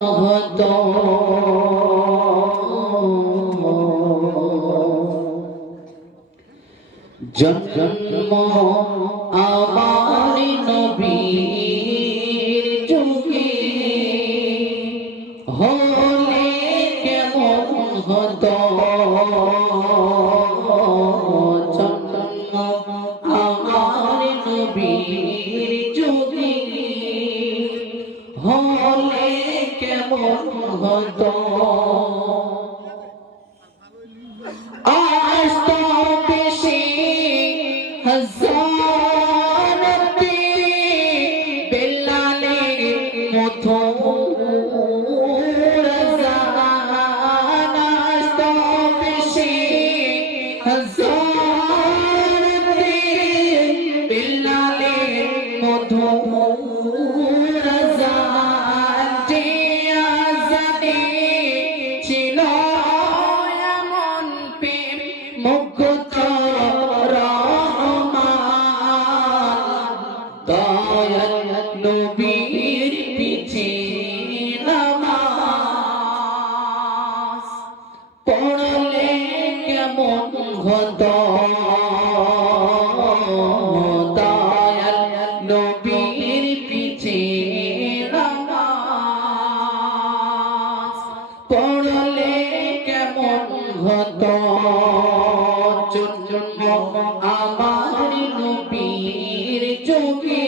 হতো জন্ম আমার নবীর যুগে হলে কেমন হতো জন্ম আমার নবীর যুগে হলে কেমন হতো আজ তো বেশি হাজারতে বেলালের মতো আজ তো বেশি হাজারতে বেলালের মতো নবীর পিছে নামাজ পড়লে কেমন হতো দয়াল নবীর পিছে নামাজ পড়লে কেমন হতো জন্ম আমার নবীর যুগে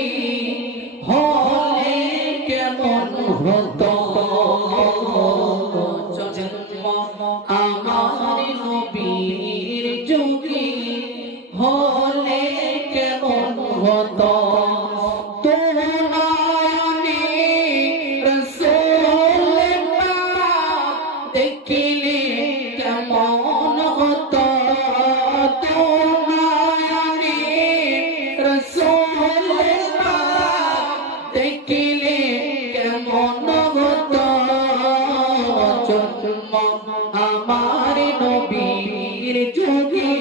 হলে কেমন হতো জন্ম আমার নবীর যুগে হলে কেমন হতো দেখিলে কেমন হতো দেখিলে কেমন হতো জন্ম আমার নবীর যুগে